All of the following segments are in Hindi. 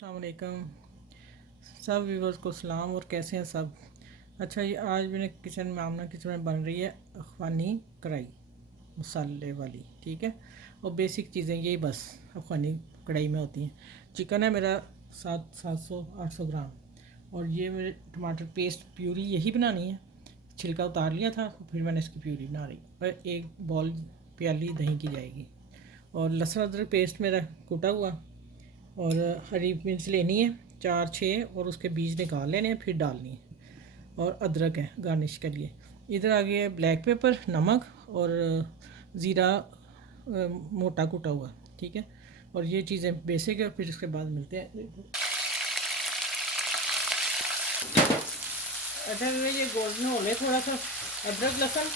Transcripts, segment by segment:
अस्सलाम वालेकुम सब व्यूवर्स को सलाम। और कैसे हैं सब। अच्छा, ये आज मैंने किचन में आमना किचन में बन रही है अफ़गानी कढ़ाई मसाले वाली, ठीक है। और बेसिक चीज़ें यही बस अफ़गानी कढ़ाई में होती हैं। चिकन है मेरा 700-800 ग्राम। और ये मेरे टमाटर पेस्ट प्यूरी यही बनानी है। छिलका उतार लिया था, फिर मैंने इसकी प्यूरी बना रही। और एक बॉल प्याली दही की जाएगी। और लहसुन अदरक पेस्ट मेरा कूटा हुआ। और हरी मिर्च लेनी है 4-6, और उसके बीज निकाल लेने हैं, फिर डालनी है। और अदरक है गार्निश के लिए। इधर आ गया ब्लैक पेपर, नमक और ज़ीरा मोटा कूटा हुआ, ठीक है। और ये चीज़ें बेसिक है, फिर इसके बाद मिलते हैं। अच्छा, मैं ये गोल्डन हो गए थोड़ा सा अदरक लहसुन,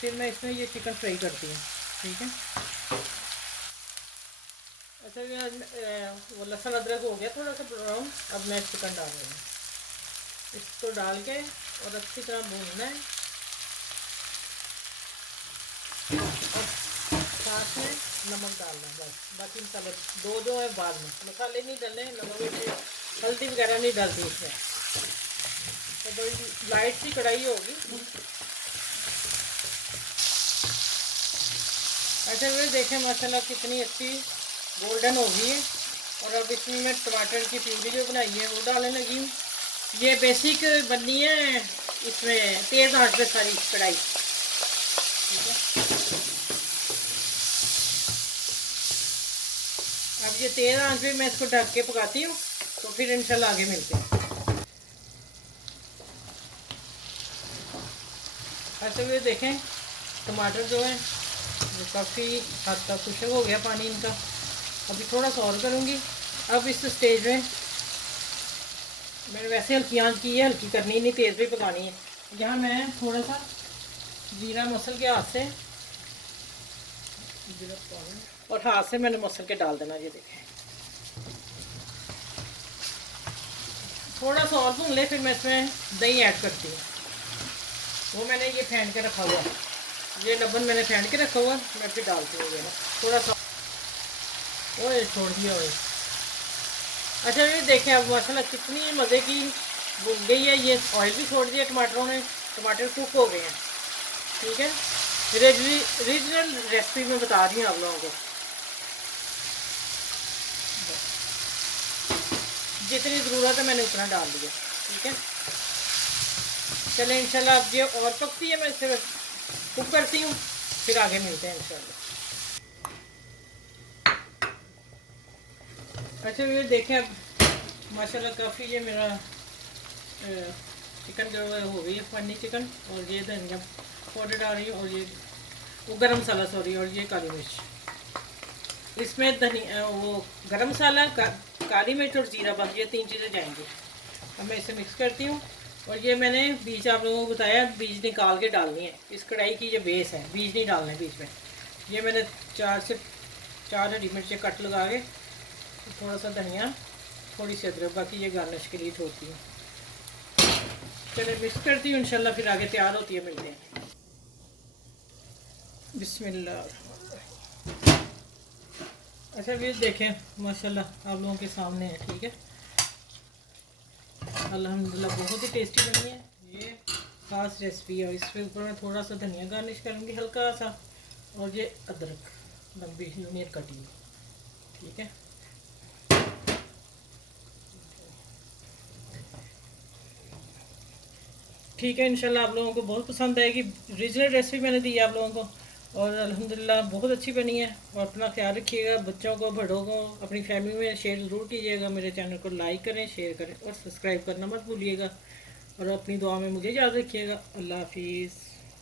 फिर मैं इसमें ये चिकन फ्राई करती हूँ, ठीक है। अच्छा, ये वो लहसुन अदरक हो गया थोड़ा सा ब्राउन। अब मैं चिकन डाल रही हूँ। इसको डाल के और अच्छी तरह भूनना है। और साथ में नमक डालना है बस। बाकी मसाले दो दो है, बाद में मसाले नहीं डालने, नमक मिर्च हल्दी वगैरह नहीं डालती इसमें। तो बड़ी लाइट सी कढ़ाई होगी। अच्छा, वे देखें माशाल्लाह कितनी अच्छी गोल्डन हो गई है। और अब इसमें मैं टमाटर की प्यूरी जो बनाई है वो डालने लगी हूँ। ये बेसिक बननी है इसमें तेज़ आंच पे सारी कढ़ाई, ठीक है। अब ये तेज़ आंच पे मैं इसको ढक के पकाती हूँ, तो फिर इंशाल्लाह आगे मिलते हैं। ऐसे भी देखें टमाटर जो है वो काफ़ी हद तक खुशक हो गया पानी इनका। अभी थोड़ा सा और करूँगी। अब इस स्टेज में मैंने वैसे हल्की आंच की है, हल्की करनी नहीं, तेज़ भी पकानी है। यहाँ मैं थोड़ा सा जीरा मसल के हाथ से, और हाथ से मैंने मसल के डाल देना। ये देखें थोड़ा सा और भून ले, फिर मैं इसमें दही ऐड करती हूँ। वो मैंने ये फेंट के रखा हुआ, ये लबन मैंने फेंट के रखा हुआ, मैं फिर डालती हूँ ये ना थोड़ा सा। ओए छोड़ दिया ओए। अच्छा, ये देखें अब माशाल्लाह कितनी मज़े की भून गई है। ये ऑयल भी छोड़ दिया टमाटरों ने, टमाटर कुक हो गए हैं, ठीक है। रीजनल रेसिपी में बता रही हूँ आप लोगों को। जितनी ज़रूरत है मैंने उतना डाल दिया, ठीक है। चले इंशाल्लाह अब ये और पकती है, मैं इसे कुक करती हूँ, फिर आगे मिलते हैं इंशाल्लाह। अच्छा, ये देखें अब माशाल्लाह काफ़ी ये मेरा चिकन जो है हो गई है पन्नी चिकन। और ये धनिया पाउडर डाल रही हूँ, और ये वो गरम मसाला सॉरी, और ये काली मिर्च। इसमें धनिया वो गरम मसाला काली मिर्च और जीरा, बस ये 3 चीज़ें जाएंगी। अब मैं इसे मिक्स करती हूँ। और ये मैंने बीज आप लोगों को बताया, बीज निकाल के डालनी है। इस कढ़ाई की ये बेस है, बीज नहीं डालने बीच में। ये मैंने 4 हरी मिर्चें कट लगा के, थोड़ा सा धनिया, थोड़ी सी अदरक, बाकी ये गार्निश के लिए छोड़ती हूँ। चले मिक्स करती हूँ, इंशाल्लाह फिर आगे तैयार होती है, मिलते हैं। बिस्मिल्लाह। अच्छा, फिर देखें माशाल्लाह आप लोगों के सामने है, ठीक है। अल्हम्दुलिल्लाह बहुत ही टेस्टी बनी है। ये खास रेसिपी है। इसके ऊपर मैं थोड़ा सा धनिया गार्निश करूँगी हल्का सा। और ये अदरक लंबी यूनियन कटी हुई, ठीक है। ठीक है, इंशाल्लाह आप लोगों को बहुत पसंद आएगी। रीजनल रेसिपी मैंने दी है आप लोगों को, और अल्हम्दुलिल्लाह बहुत अच्छी बनी है। और अपना ख्याल रखिएगा, बच्चों को बड़ों को अपनी फैमिली में शेयर ज़रूर कीजिएगा। मेरे चैनल को लाइक करें, शेयर करें और सब्सक्राइब करना मत भूलिएगा। और अपनी दुआ में मुझे याद रखिएगा। अल्लाह हाफिज़।